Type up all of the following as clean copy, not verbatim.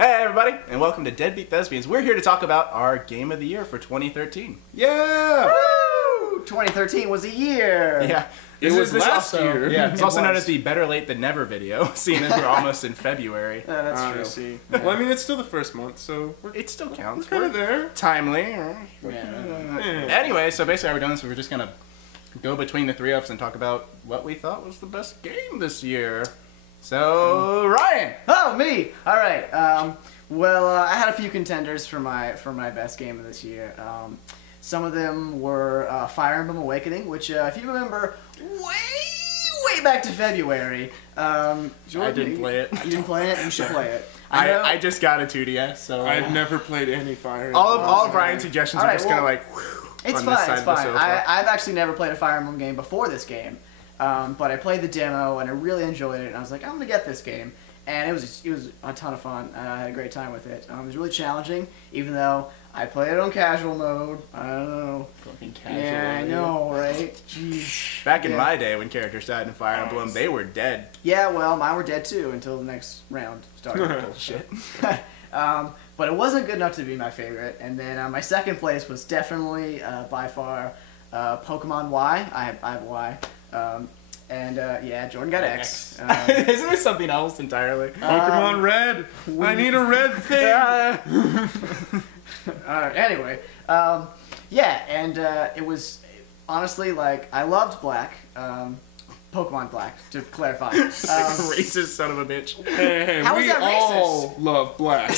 Hey everybody, and welcome to Deadbeat Thespians. We're here to talk about our Game of the Year for 2013. Yeah! Woo! 2013 was a year! Yeah. It was last year. Yeah, it's also known as the Better Late Than Never video, seeing as we're almost in February. That's true. Honestly. Well, I mean, it's still the first month, so It still counts. we're kind of there. Timely. Yeah. Anyway, so basically how we're doing this, we're just going to go between the three of us and talk about what we thought was the best game this year. So, Ryan! Oh, me! Alright, well, I had a few contenders for my best game of this year. Some of them were Fire Emblem Awakening, which, if you remember, way back to February. Jordan, I didn't play it. You didn't play it? You should play it. I just got a 2DS, so... I've never played any Fire all Emblem. of Ryan's suggestions are just going to like... It's fine, it's fine. I've actually never played a Fire Emblem game before this game. But I played the demo and I really enjoyed it, and I was like, I'm gonna get this game, and it was a ton of fun. I had a great time with it. It was really challenging, even though I played it on casual mode. I don't know. Fucking casual. Yeah, I know, right? Jeez. Back in my day, when characters died in Fire Emblem, they were dead. Yeah, well, mine were dead too until the next round started. Bullshit. But it wasn't good enough to be my favorite. And then my second place was definitely by far Pokemon Y. I have Y. Yeah, Jordan got X. Isn't there something else entirely? Pokemon Red! I need a red thing! Anyway, yeah, and it was honestly like I loved Black, Pokemon Black, to clarify. Racist son of a bitch. Hey, How is we that all love black.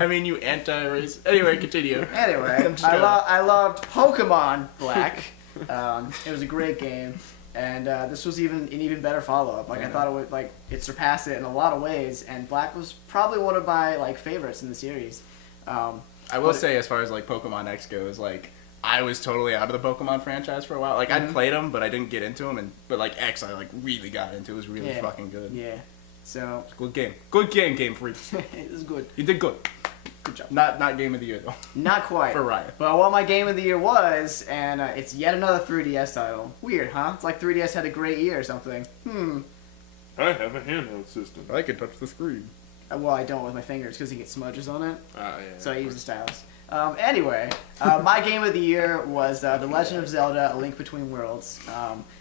I mean, you anti-race. Anyway, continue. Anyway, I loved Pokemon Black. It was a great game, and this was an even better follow-up. Like, I thought it would, like, it surpassed it in a lot of ways, and Black was probably one of my like favorites in the series. I will say, as far as like Pokemon X goes, like I was totally out of the Pokemon franchise for a while. Like I'd played them, but I didn't get into them. But like X, I like really got into. It was really fucking good. Yeah. So Good game. Good game, Game Freak. it was good. You did good. Good job. Not Game of the Year though. Not quite. For Ryan. But what my game of the year was, and it's yet another 3DS title. Weird, huh? It's like 3DS had a great year or something. I have a handheld system. I can touch the screen. Well, I don't with my fingers because you get smudges on it. Yeah, So I use the stylus. Anyway, my game of the year was The Legend of Zelda: A Link Between Worlds.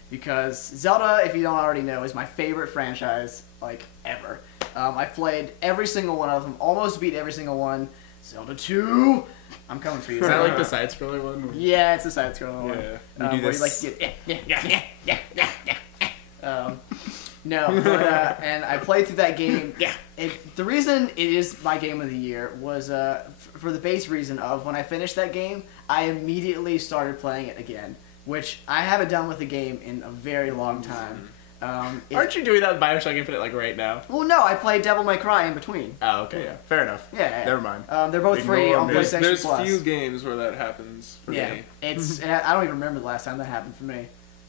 Because Zelda, if you don't already know, is my favorite franchise, like, ever. I've played every single one of them, almost beat every single one. Zelda 2, I'm coming for you. Is that like the side-scroller one? Yeah, it's a side-scroller one. Yeah. You do this. Where you like, no, but, and I played through that game. The reason it is my game of the year was for the base reason of when I finished that game, I immediately started playing it again, which I haven't done with the game in a very long time. Aren't you doing that with Bioshock Infinite like right now? Well, no, I played Devil May Cry in between. Oh, okay, yeah. Fair enough. Yeah. Never mind. They're both free on Ignore me. PlayStation There's Plus. few games where that happens for me. It's I don't even remember the last time that happened for me.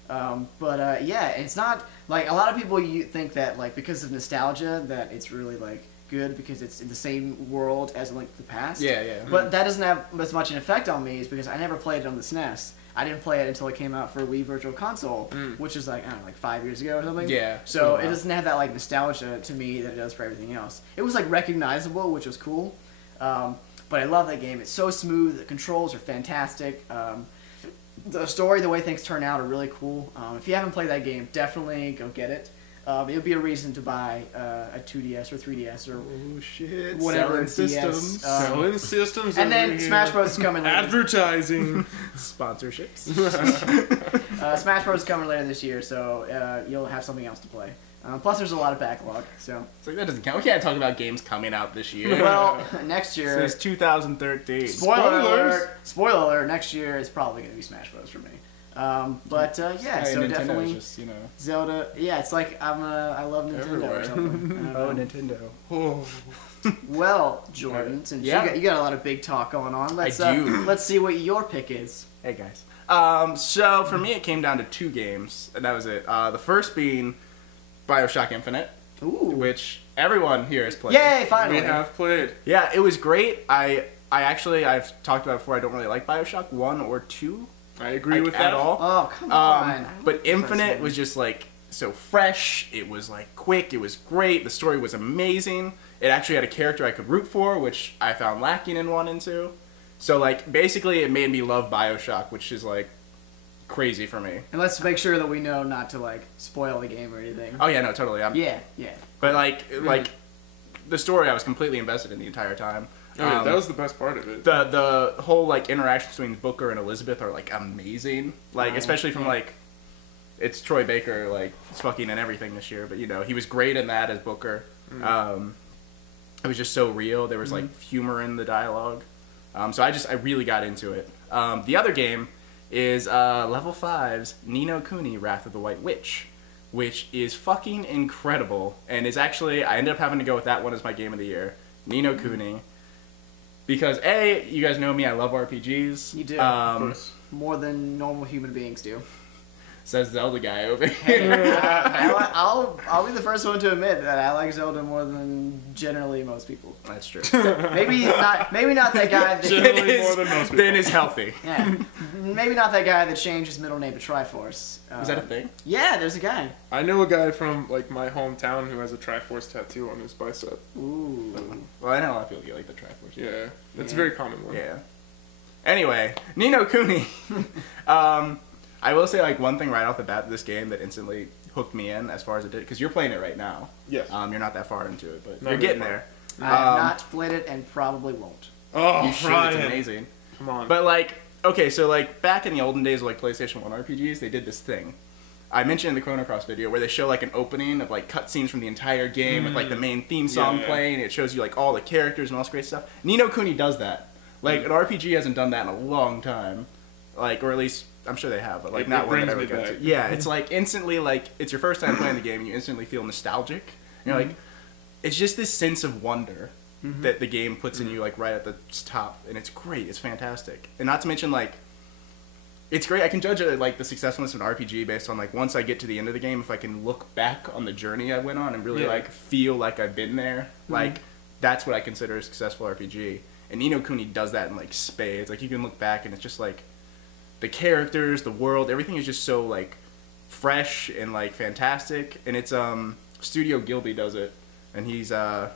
Yeah, it's not like a lot of people think that like because of nostalgia that it's really like good because it's in the same world as Link to the Past. Yeah, yeah. But that doesn't have as much an effect on me is because I never played it on the SNES. I didn't play it until it came out for Wii Virtual Console, which is like I don't know, like 5 years ago or something. Yeah. So it doesn't have that like nostalgia to me that it does for everything else. It was like recognizable, which was cool. But I love that game. It's so smooth. The controls are fantastic. The story, the way things turn out, are really cool. If you haven't played that game, definitely go get it. It would be a reason to buy a 2DS or 3DS or whatever systems. Selling systems. And then over here. Smash Bros. is coming later. Advertising. Sponsorships. Smash Bros. Is coming later this year, so you'll have something else to play. Plus, there's a lot of backlog. So It's like that doesn't count. We can't talk about games coming out this year. well, next year. So it's 2013. Spoiler Spoilers. alert! Spoiler alert! Next year is probably going to be Smash Bros. For me. Yeah, Hey, so Nintendo's definitely just, you know. Zelda. Yeah, it's like I love Nintendo Everywhere. or something. Oh, Nintendo. Oh. Well, Jordan, since you got a lot of big talk going on, let's do. let's see what your pick is. Hey guys. So for me, it came down to 2 games, and that was it. The first being Bioshock Infinite, Ooh! which everyone here has played. Yay! Finally. We have played. Yeah, it was great. I've talked about it before. I don't really like Bioshock 1 or 2. I agree with at that. all. Oh come on! But Infinite was just like so fresh. It was like quick. It was great. The story was amazing. It actually had a character I could root for, which I found lacking in 1 and 2. So, like, basically it made me love BioShock, which is, like, crazy for me. And let's make sure that we know not to, like, spoil the game or anything. Oh, yeah, no, totally. Yeah. But, like, the story I was completely invested in the entire time. Oh, yeah, that was the best part of it. The whole, like, interaction between Booker and Elizabeth are, like, amazing. Like, especially from, like, it's Troy Baker, like, he's fucking in everything this year. But, you know, he was great in that as Booker. It was just so real. There was, like, humor in the dialogue. So I really got into it. The other game is Level 5's Ni no Kuni, Wrath of the White Witch, which is fucking incredible. And is actually, I ended up having to go with that one as my game of the year. Ni no Kuni. Because, A, you guys know me, I love RPGs. You do, of course. More than normal human beings do. Says Zelda guy over here. I'll be the first one to admit that I like Zelda more than generally most people. That's true. Maybe not that guy that Generally more than most people. Ben is healthy. Yeah. Maybe not that guy that changed his middle name to Triforce. Is that a thing? Yeah, there's a guy. I know a guy from like my hometown who has a Triforce tattoo on his bicep. Ooh. Well, I know a lot of people get like the Triforce. Yeah, that's a very common one. Yeah. Anyway, Ni no Kuni. I will say, like, one thing right off the bat of this game that instantly hooked me in as far as it did, because you're playing it right now. Yes. You're not that far into it, but Not you're very getting far. there. I have not played it and probably won't. Oh, You should. Ryan. It's amazing. Come on. But, like, okay, so, like, back in the olden days of, like, PlayStation 1 RPGs, they did this thing. I mentioned in the Chrono Cross video where they show, like, an opening of, like, cutscenes from the entire game with, like, the main theme song playing. It shows you, like, all the characters and all this great stuff. Ni no Kuni does that. Like, an RPG hasn't done that in a long time. Like, or at least... I'm sure they have, but like not one that I would go to. Yeah, it's like instantly like it's your first time playing the game and you instantly feel nostalgic. You're like, it's just this sense of wonder that the game puts in you like right at the top, and it's great. It's fantastic, and not to mention like, it's great. I can judge like the successfulness of an RPG based on like once I get to the end of the game, if I can look back on the journey I went on and really like feel like I've been there. Like that's what I consider a successful RPG. And Ni no Kuni does that in like spades. Like you can look back and it's just like. The characters, the world, everything is just so like fresh and like fantastic. And it's Studio Gilby does it, and he's the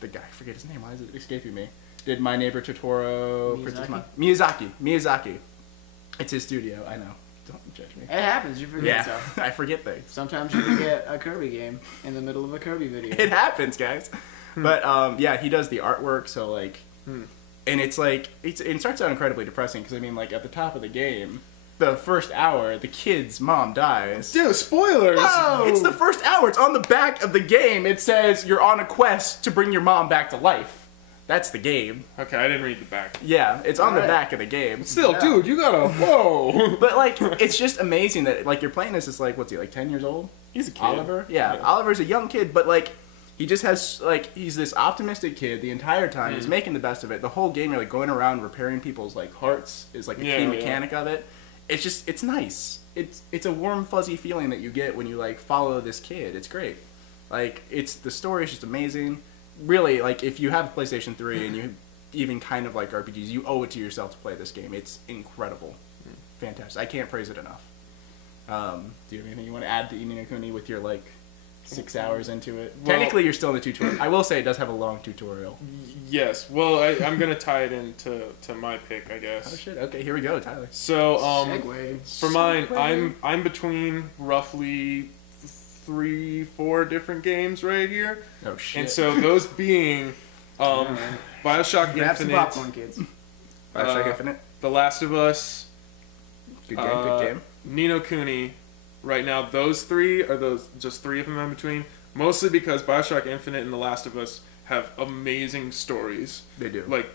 guy. I forget his name. Why is it escaping me? Did My Neighbor Totoro? Miyazaki. It's his studio. I know. Don't judge me. It happens. You forget stuff. I forget things. Sometimes you forget a Kirby game in the middle of a Kirby video. It happens, guys. But yeah, he does the artwork. So like. And it's like, it starts out incredibly depressing, because I mean, like, at the top of the game, the first hour, the kid's mom dies. Dude, spoilers! Whoa! It's the first hour, it's on the back of the game, it says you're on a quest to bring your mom back to life. That's the game. Okay, I didn't read the back. Yeah, it's on the Alright. back of the game. Still, dude, you gotta, whoa! But, like, it's just amazing that, like, you're playing this, it's like, what's he, like, 10 years old? He's a kid. Oliver? Yeah, Oliver's a young kid, but, like, he just has, like, he's this optimistic kid the entire time. He's making the best of it. The whole game, you're, like, going around repairing people's, like, hearts is, like, a key mechanic of it. It's just, it's nice. It's a warm, fuzzy feeling that you get when you, like, follow this kid. It's great. Like, the story is just amazing. Really, like, if you have a PlayStation 3 and you even kind of like RPGs, you owe it to yourself to play this game. It's incredible. Fantastic. I can't praise it enough. Do you have anything you want to add to Ni no Kuni with your, like... 6 hours into it. Well, technically, you're still in the tutorial. I will say it does have a long tutorial. Yes. Well, I'm gonna tie it into my pick, I guess. Oh shit. Okay, here we go, Tyler. So, Segway. for mine, I'm between roughly 3-4 different games right here. Oh shit. And so those being BioShock Grab some Infinite, popcorn, kids. BioShock Infinite. The Last of Us, Good game. Good game. Ni no Kuni. Right now, those three are just three of them in between. Mostly because BioShock Infinite and The Last of Us have amazing stories. They do. Like,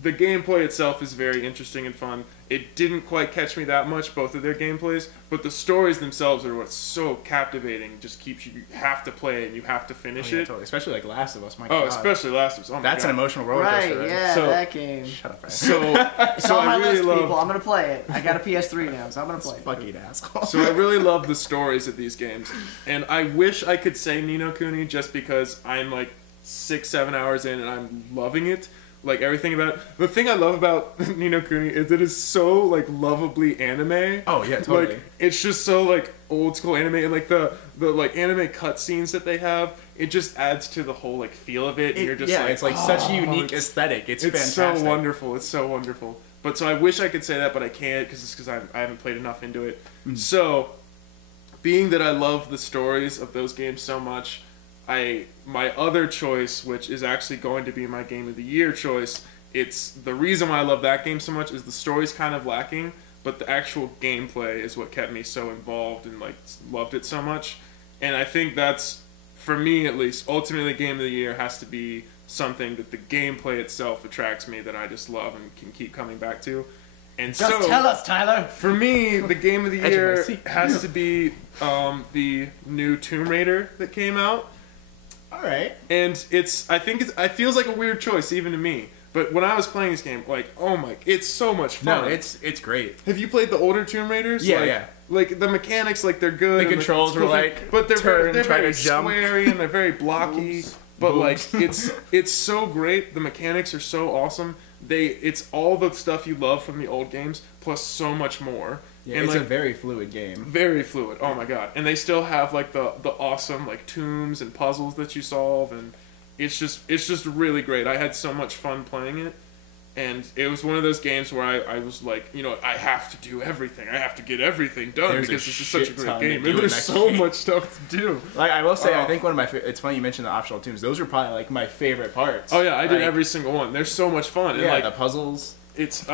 the gameplay itself is very interesting and fun. It didn't quite catch me that much, both of their gameplays, but the stories themselves are what's so captivating. Just keeps you have to play it and you have to finish it. Totally. Especially like Last of Us. My Oh, God. especially Last of Us. Oh my That's God. an emotional roller coaster. Right, yeah, So- that game. Shut up, Ryan. It's So on my I really list, love. people. I'm gonna play it. I got a PS3 now, so I'm gonna play it. Fucking asshole. So I really love the stories of these games, and I wish I could say Ni no Kuni just because I'm like 6-7 hours in and I'm loving it. like everything about it. The thing I love about Ni no Kuni is it is so like lovably anime. Oh yeah, totally. Like it's just so like old school anime, and like the like anime cutscenes that they have, it just adds to the whole like feel of it. And you're just it's like such a unique aesthetic. It's fantastic. So wonderful. It's so wonderful. But so I wish I could say that, but I can't because I haven't played enough into it. So, being that I love the stories of those games so much, my other choice, which is actually going to be my Game of the Year choice, it's the reason why I love that game so much is the story's kind of lacking, but the actual gameplay is what kept me so involved and like loved it so much. And I think that's, for me at least, ultimately Game of the Year has to be something that the gameplay itself attracts me, that I just love and can keep coming back to. And Just tell us, Tyler. For me, the Game of the Year has to be the new Tomb Raider that came out. All right. And it feels like a weird choice even to me. But when I was playing this game, like, oh my, it's so much fun. No, it's great. Have you played the older Tomb Raiders? Yeah, like, yeah. Like the mechanics, like they're good. The controls were like, but they're turn, they're try very to jump. squarey and they're very blocky. But Boobs. like it's so great. The mechanics are so awesome. It's all the stuff you love from the old games plus so much more. Yeah, and it's like, a very fluid game. very fluid. Oh my god! And they still have like the awesome like tombs and puzzles that you solve, and it's just really great. I had so much fun playing it. And it was one of those games where I was like, you know, I have to do everything. I have to get everything done because this is such a great game. And there's so much stuff to do. Like, I will say, I think one of my it's funny you mentioned the optional tombs. Those are probably, like, my favorite parts. Oh, yeah, I did like, every single one. They're so much fun. Yeah, and, like, the puzzles. It's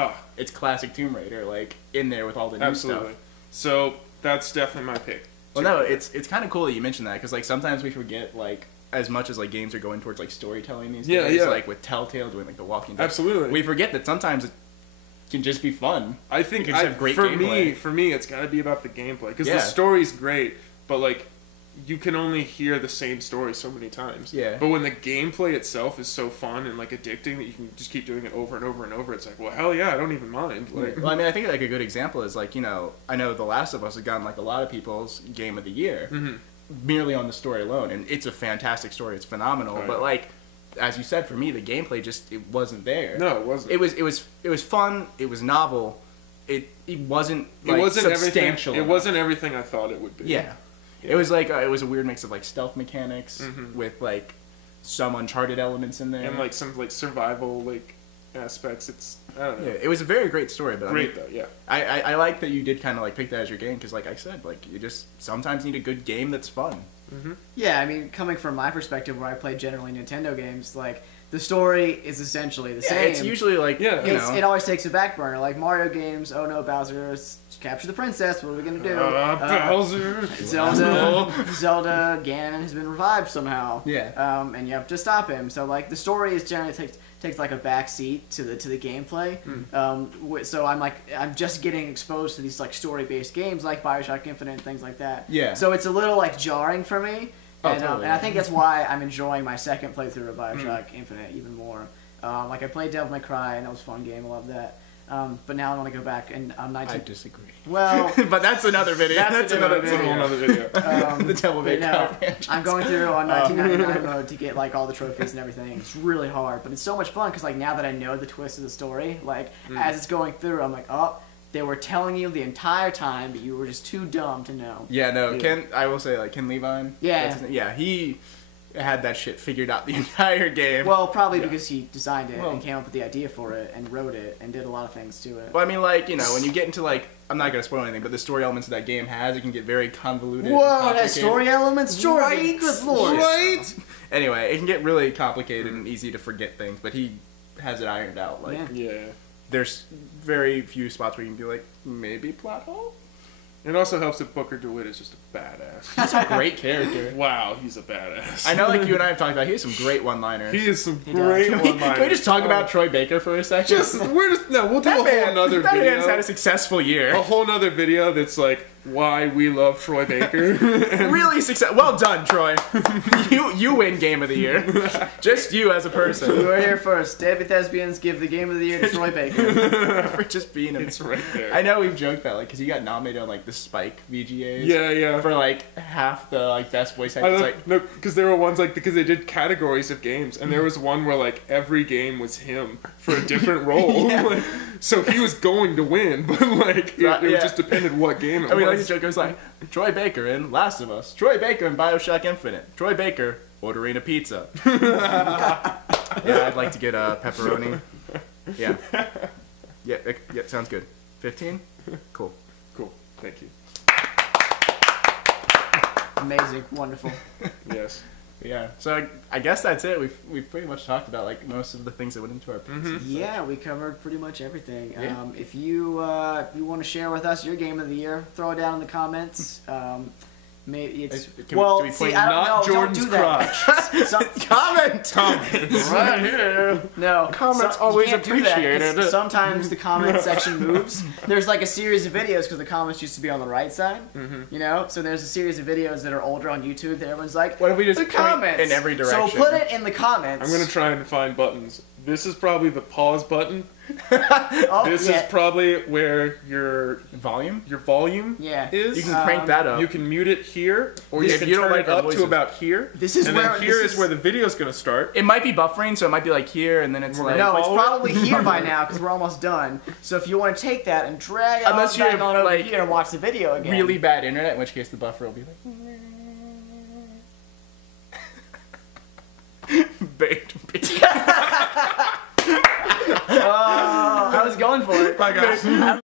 classic Tomb Raider, like, in there with all the new absolutely. stuff. So, that's definitely my pick. Well, no, it's kind of cool that you mentioned that, because, like, sometimes we forget, like, as much as like games are going towards like storytelling these days, like with Telltale doing like the Walking Dead. Absolutely. We forget that sometimes it can just be fun. I think have great for gameplay. me, it's got to be about the gameplay because the story's great, but like you can only hear the same story so many times. Yeah. But when the gameplay itself is so fun and like addicting that you can just keep doing it over and over and over, it's like, well, hell yeah, I don't even mind. Like, well, I mean, I think like a good example is like, you know, I know The Last of Us has gotten like a lot of people's Game of the Year. Merely on the story alone, and it's a fantastic story. It's phenomenal, but like as you said, for me, the gameplay just it wasn't there. No, it wasn't. It was fun. It was novel. It wasn't like, it wasn't substantial. It wasn't everything I thought it would be. Yeah, it was like it was a weird mix of like stealth mechanics with like some Uncharted elements in there, and like some like survival like aspects. It's I don't know. Yeah, it was a very great story, but great I mean, though. Yeah, I like that you did kind of like pick that as your game because, like I said, like you just sometimes need a good game that's fun. Yeah, I mean, coming from my perspective, where I play generally Nintendo games, like the story is essentially the same. It's usually like you know. It always takes a back burner. Like Mario games, oh no, Bowser, capture the princess. What are we gonna do? Bowser, Zelda, Ganon has been revived somehow. Yeah. And you have to stop him. So like the story is generally takes like a back seat to the gameplay. So I'm just getting exposed to these like story based games like BioShock Infinite and things like that. Yeah. So it's a little like jarring for me. And, Totally. and I think that's why I'm enjoying my second playthrough of BioShock Infinite even more. Like I played Devil May Cry and that was a fun game. I love that. But now I want to go back and I'm 19. I disagree. Well, but that's another video. That's another a whole other video. The Devil May Cry franchise. I'm going through on 1999 mode to get like all the trophies and everything. It's really hard, but it's so much fun because like now that I know the twist of the story, like as it's going through, I'm like, oh, they were telling you the entire time, but you were just too dumb to know. Yeah, no. I will say like Ken Levine. Yeah. He had that shit figured out the entire game. Well, probably because he designed it and came up with the idea for it and wrote it and did a lot of things to it. Well, I mean, like, you know, when you get into, like, I'm not going to spoil anything, but the story elements that that game has, it can get very convoluted. Whoa, it has story elements? Right? Good lord. Right? Anyway, it can get really complicated and easy to forget things, but he has it ironed out. Like, there's very few spots where you can be like, maybe plot hole? It also helps that Booker DeWitt is just a badass. He's a great character. Wow, he's a badass. I know, like you and I have talked about, he has some great one-liners. He has some great one-liners. Can we just talk about Troy Baker for a second? We'll do a whole nother video. That man's had a successful year. A whole nother video that's like why we love Troy Baker. Really successful. Well done, Troy. You win Game of the Year. Just you as a person. You were here first. Deadbeat Thespians give the Game of the Year to Troy Baker. For just being It's right there. I know we've joked that, like, because he got nominated on, like, the Spike VGAs. Yeah. For, like, half the, like, best voice I actors. love, Like, no, because there were ones like because they did categories of games, and there was one where like every game was him for a different role. Yeah. Like, so he was going to win, but like it Yeah. just depended what game it I mean, like, the was. joke was like, Troy Baker in Last of Us. Troy Baker in Bioshock Infinite. Troy Baker ordering a pizza. Yeah, I'd like to get a pepperoni. Yeah. Yeah, sounds good. 15? Cool. Cool, thank you. Amazing, wonderful. Yes. Yeah, so I guess that's it. We've pretty much talked about, like, most of the things that went into our pieces. Yeah, we covered pretty much everything. Yeah. If you want to share with us your Game of the Year, throw it down in the comments. Maybe it's Do we see, point I don't not know. Jordan's Don't do that. Comment! Right here! No, Comments you always can't do that, 'cause appreciated. sometimes the comment section moves. There's like a series of videos because the comments used to be on the right side. You know, so there's a series of videos that are older on YouTube that everyone's like, What if we just the point comments in every direction? So put it in the comments. I'm gonna try and find buttons. This is probably the pause button. Oh, This yeah. is probably where your Volume? volume Yeah. is. You can crank that up. You can mute it here, or you If can you don't turn like it our up voices. to about here. This is and where then here this is where the video's gonna start. It might be buffering, so it might be like here, and then it's like... No, it's follow it? probably here by now because we're almost done. So if you want to take that and drag it Unless on you back have, on over like, here and watch the video again. really bad internet, in which case the buffer will be like... Baked beans. Oh, I was going for it. Bye guys.